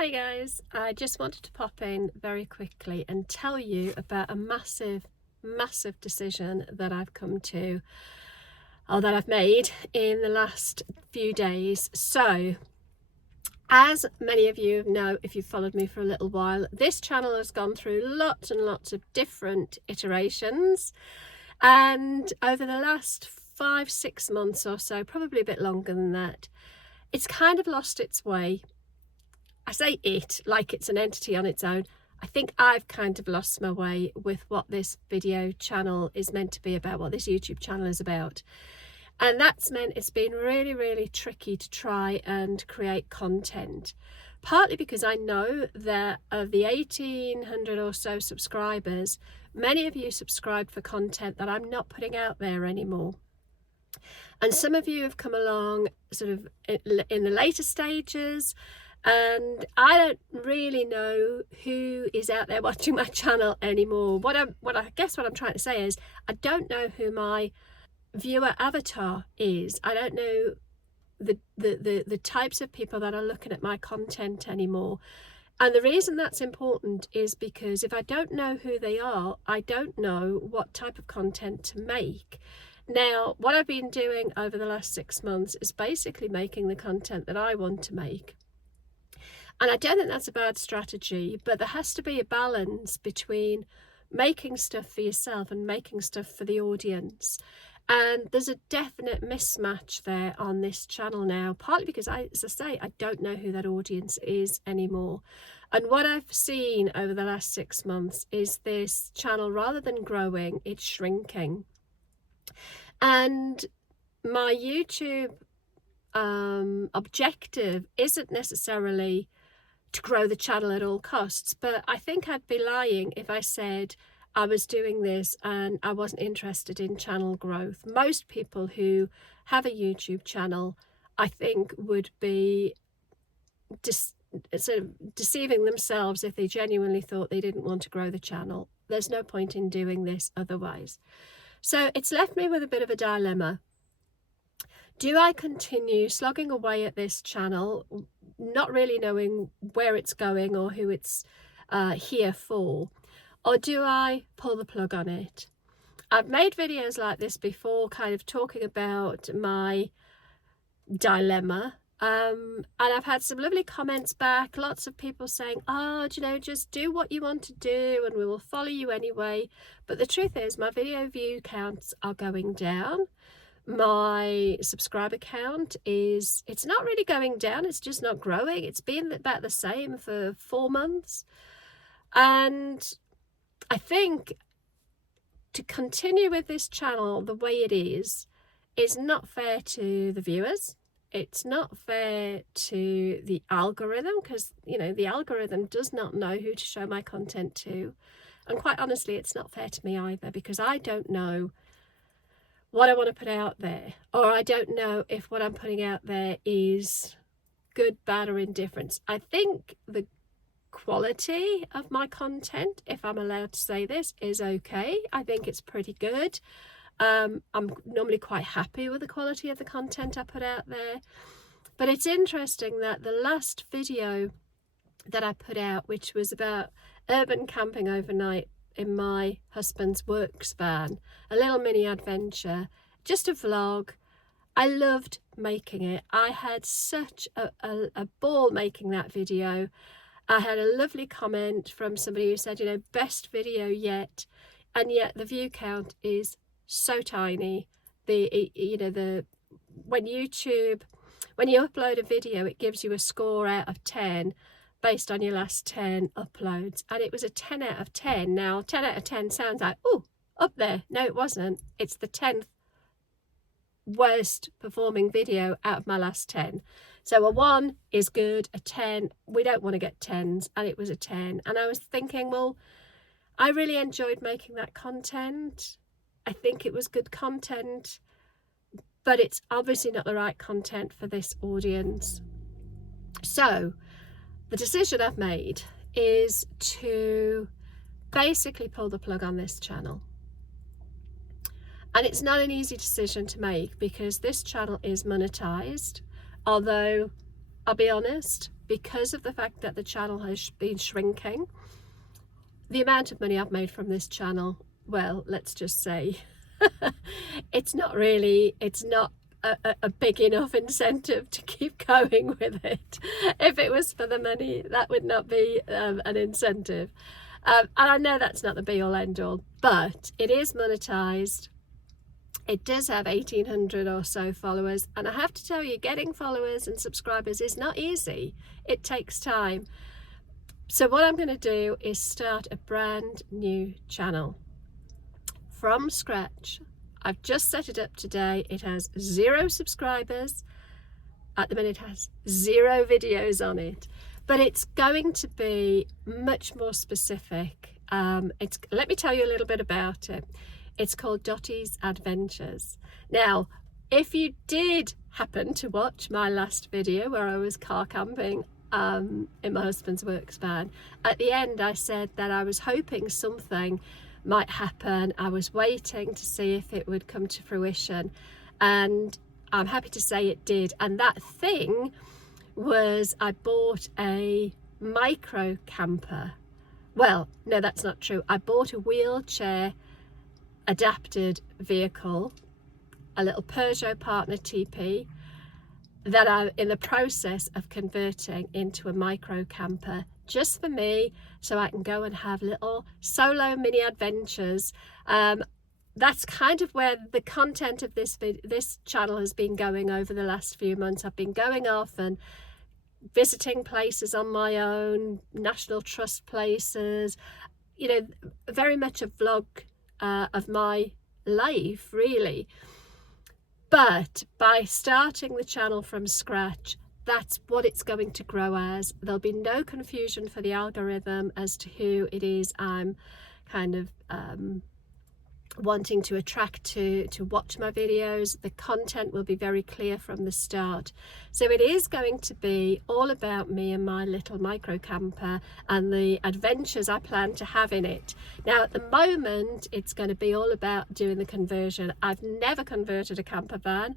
Hi guys, I just wanted to pop in very quickly and tell you about a massive decision that I've come to, or that I've made in the last few days. So, as many of you know, if you've followed me for a little while, this channel has gone through lots and lots of different iterations, and over the last 5-6 months or so, probably a bit longer than that, it's kind of lost its way. I say it like it's an entity on its own. I think I've kind of lost my way with what this video channel is meant to be about, what this YouTube channel is about. And that's meant it's been really tricky to try and create content. Partly because I know that of the 1,800 or so subscribers, many of you subscribed for content that I'm not putting out there anymore. And some of you have come along sort of in the later stages, and I don't really know who is out there watching my channel anymore. What I guess what I'm trying to say is I don't know who my viewer avatar is. I don't know the types of people that are looking at my content anymore. And the reason that's important is because if I don't know who they are, I don't know what type of content to make. Now, what I've been doing over the last 6 months is basically making the content that I want to make. And I don't think that's a bad strategy, but there has to be a balance between making stuff for yourself and making stuff for the audience. And there's a definite mismatch there on this channel now, partly because as I say, I don't know who that audience is anymore. And what I've seen over the last 6 months is this channel, rather than growing, it's shrinking. And my YouTube objective isn't necessarily to grow the channel at all costs, but I think I'd be lying if I said I was doing this and I wasn't interested in channel growth. Most people who have a YouTube channel, I think, would be sort of deceiving themselves if they genuinely thought they didn't want to grow the channel. There's no point in doing this otherwise. So it's left me with a bit of a dilemma. Do I continue slogging away at this channel, not really knowing where it's going or who it's here for? Or do I pull the plug on it? I've made videos like this before, kind of talking about my dilemma. And I've had some lovely comments back, lots of people saying, oh, do you know, just do what you want to do and we will follow you anyway. But the truth is my video view counts are going down. My subscriber count it's not really going down, it's just not growing. It's been about the same for 4 months. And I think to continue with this channel the way it is not fair to the viewers. It's not fair to the algorithm, because, you know, the algorithm does not know who to show my content to. And quite honestly, it's not fair to me either, because I don't know what I want to put out there, or I don't know if what I'm putting out there is good, bad, or indifferent. I think the quality of my content, if I'm allowed to say this, is okay. I think it's pretty good. I'm normally quite happy with the quality of the content I put out there. But it's interesting that the last video that I put out, which was about urban camping overnight in my husband's works van, a little mini adventure, just a vlog. I loved making it. I had such a ball making that video. I had a lovely comment from somebody who said, you know, best video yet, and yet the view count is so tiny. When you upload a video, it gives you a score out of 10 based on your last 10 uploads, and it was a 10 out of 10. Now 10 out of 10 sounds like, oh, up there. No, it wasn't. It's the 10th worst performing video out of my last 10. So a 1 is good, a 10, we don't want to get 10s, and it was a 10. And I was thinking, well, I really enjoyed making that content. I think it was good content, but it's obviously not the right content for this audience. So the decision I've made is to basically pull the plug on this channel. And it's not an easy decision to make, because this channel is monetized. Although, I'll be honest, because of the fact that the channel has been shrinking, the amount of money I've made from this channel, well, let's just say it's not a big enough incentive to keep going with it. If it was for the money, that would not be an incentive. And I know that's not the be all end all, but it is monetized. It does have 1,800 or so followers, and I have to tell you, getting followers and subscribers is not easy. It takes time. So what I'm going to do is start a brand new channel from scratch. I've just set it up today. It has 0 subscribers. At the minute it has 0 videos on it, but it's going to be much more specific. Let me tell you a little bit about it. It's called Dottie's Adventures. Now, if you did happen to watch my last video where I was car camping in my husband's works van, at the end I said that I was hoping something might happen. I was waiting to see if it would come to fruition, and I'm happy to say it did. And that thing was, I bought a micro camper. Well, no, that's not true. I bought a wheelchair adapted vehicle, a little Peugeot Partner TP, that I'm in the process of converting into a micro camper just for me, so I can go and have little solo mini adventures. That's kind of where the content of this channel has been going over the last few months. I've been going off and visiting places on my own, National Trust places, you know, very much a vlog of my life, really. But by starting the channel from scratch, that's what it's going to grow as. There'll be no confusion for the algorithm as to who it is I'm kind of wanting to attract to watch my videos. The content will be very clear from the start. So it is going to be all about me and my little micro camper and the adventures I plan to have in it. Now at the moment it's going to be all about doing the conversion. I've never converted a camper van.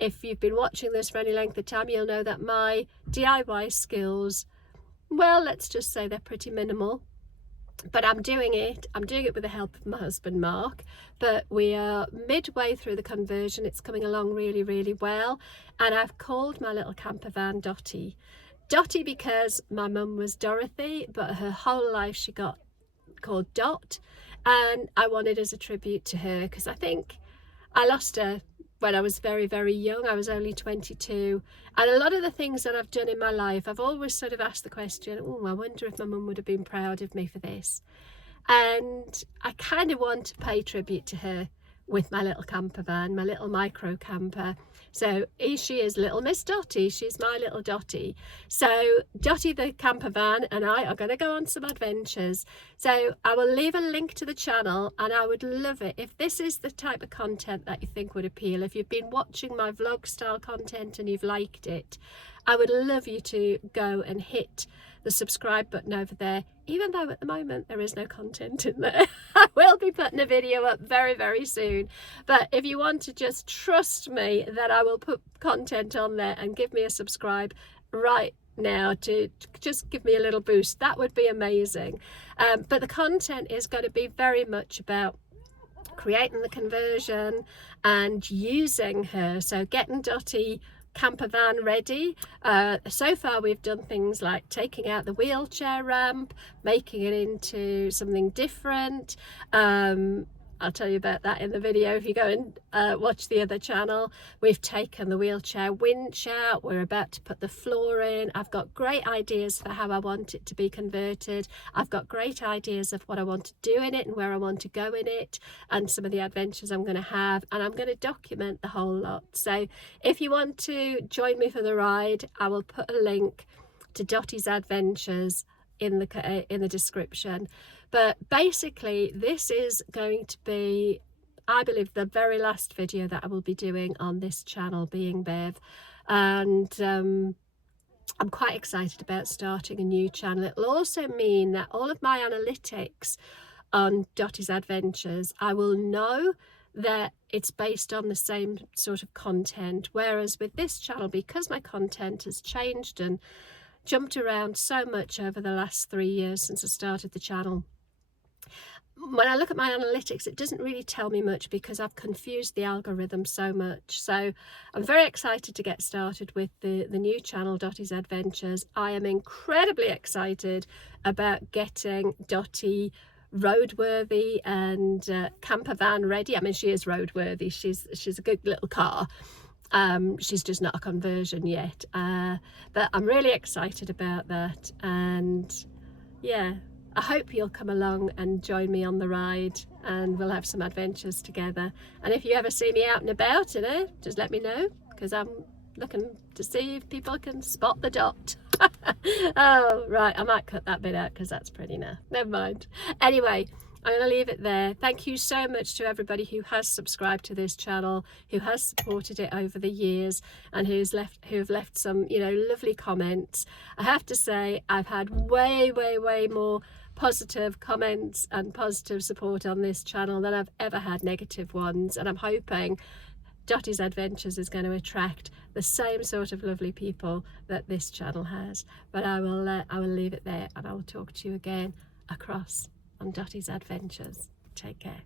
If you've been watching this for any length of time, you'll know that my DIY skills, well, let's just say they're pretty minimal. But I'm doing it with the help of my husband Mark. But we are midway through the conversion. It's coming along really, really well. And I've called my little camper van Dottie. Dottie because my mum was Dorothy, but her whole life she got called Dot. And I wanted as a tribute to her, because I think I lost her when I was very, very young. I was only 22. And a lot of the things that I've done in my life, I've always sort of asked the question, oh, I wonder if my mum would have been proud of me for this. And I kind of want to pay tribute to her with my little camper van, my little micro camper. So here she is, little Miss Dottie. She's my little Dottie. So Dottie the camper van and I are going to go on some adventures. So I will leave a link to the channel, and I would love it if this is the type of content that you think would appeal. If you've been watching my vlog style content and you've liked it, I would love you to go and hit the subscribe button over there, even though at the moment there is no content in there. I will be putting a video up very, very soon. But if you want to just trust me that I will put content on there and give me a subscribe right now to just give me a little boost, that would be amazing. But the content is going to be very much about creating the conversion and using her. So getting Dottie camper van ready. So far we've done things like taking out the wheelchair ramp, making it into something different. I'll tell you about that in the video if you go and watch the other channel. We've taken the wheelchair winch out. We're about to put the floor in. I've got great ideas for how I want it to be converted. I've got great ideas of what I want to do in it and where I want to go in it, and some of the adventures I'm going to have, and I'm going to document the whole lot. So if you want to join me for the ride, I will put a link to Dottie's Adventures in the description. But basically this is going to be, I believe, the very last video that I will be doing on this channel, Being Bev. And I'm quite excited about starting a new channel. It will also mean that all of my analytics on Dottie's Adventures, I will know that it's based on the same sort of content. Whereas with this channel, because my content has changed and jumped around so much over the last 3 years since I started the channel. When I look at my analytics, it doesn't really tell me much because I've confused the algorithm so much. So I'm very excited to get started with the new channel, Dottie's Adventures. I am incredibly excited about getting Dottie roadworthy and camper van ready. I mean, she is roadworthy. She's a good little car. She's just not a conversion yet. But I'm really excited about that. And yeah, I hope you'll come along and join me on the ride, and we'll have some adventures together. And if you ever see me out and about, just let me know, because I'm looking to see if people can spot the dot. Oh, right, I might cut that bit out because that's pretty naff. Never mind. Anyway, I'm going to leave it there. Thank you so much to everybody who has subscribed to this channel, who has supported it over the years, and who have left some, lovely comments. I have to say, I've had way more positive comments and positive support on this channel than I've ever had negative ones, and I'm hoping Dottie's Adventures is going to attract the same sort of lovely people that this channel has. But I will leave it there, and I will talk to you again across on Dottie's Adventures. Take care.